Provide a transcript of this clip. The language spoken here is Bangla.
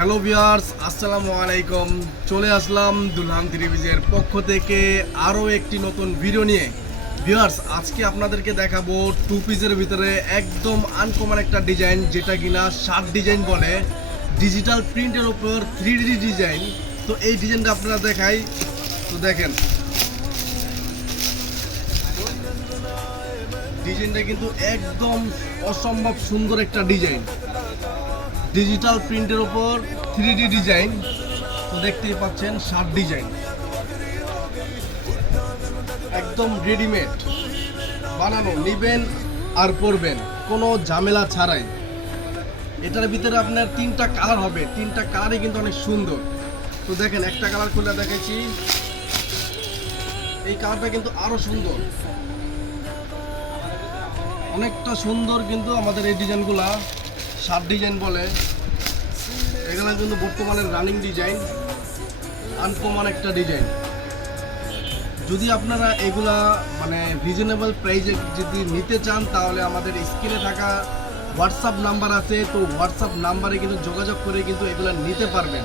হ্যালো ভিউয়ার্স, আসসালামু আলাইকুম। চলে আসলাম দুলহান ত্রিভিজের পক্ষ থেকে আরও একটি নতুন ভিডিও নিয়ে। ভিউয়ার্স, আজকে আপনাদেরকে দেখাবো টু পিসের ভিতরে একদম আনকমন একটা ডিজাইন, যেটা কিনা শার্ট ডিজাইন বলে, ডিজিটাল প্রিন্টের উপর 3D ডিজাইন। তো এই ডিজাইনটা আপনারা দেখাই। তো দেখেন, ডিজাইনটা কিন্তু একদম অসম্ভব সুন্দর একটা ডিজাইন, ডিজিটাল প্রিন্টের উপর 3D ডিজাইন। তো দেখতেই পাচ্ছেন শার্ট ডিজাইন, একদম রেডিমেড বানানো, নিবেন আর পরবেন কোনো ঝামেলা ছাড়াই। এটার ভিতরে আপনার 3টা কালার হবে, 3টা কালারই কিন্তু অনেক সুন্দর। তো দেখেন, একটা কালার খুলে দেখাচ্ছি, এই কালারটা কিন্তু আরো সুন্দর, অনেকটা সুন্দর। কিন্তু আমাদের এই ডিজাইনগুলা শার্ট ডিজাইন বলে, এগুলো কিন্তু বর্তমানে রানিং ডিজাইন, আনকমন একটা ডিজাইন। যদি আপনারা এগুলা মানে রিজনেবল প্রাইসে যদি নিতে চান, তাহলে আমাদের স্ক্রিনে থাকা হোয়াটসঅ্যাপ নাম্বার আছে, তো হোয়াটসঅ্যাপ নাম্বারে কিন্তু যোগাযোগ করে কিন্তু এগুলো নিতে পারবেন।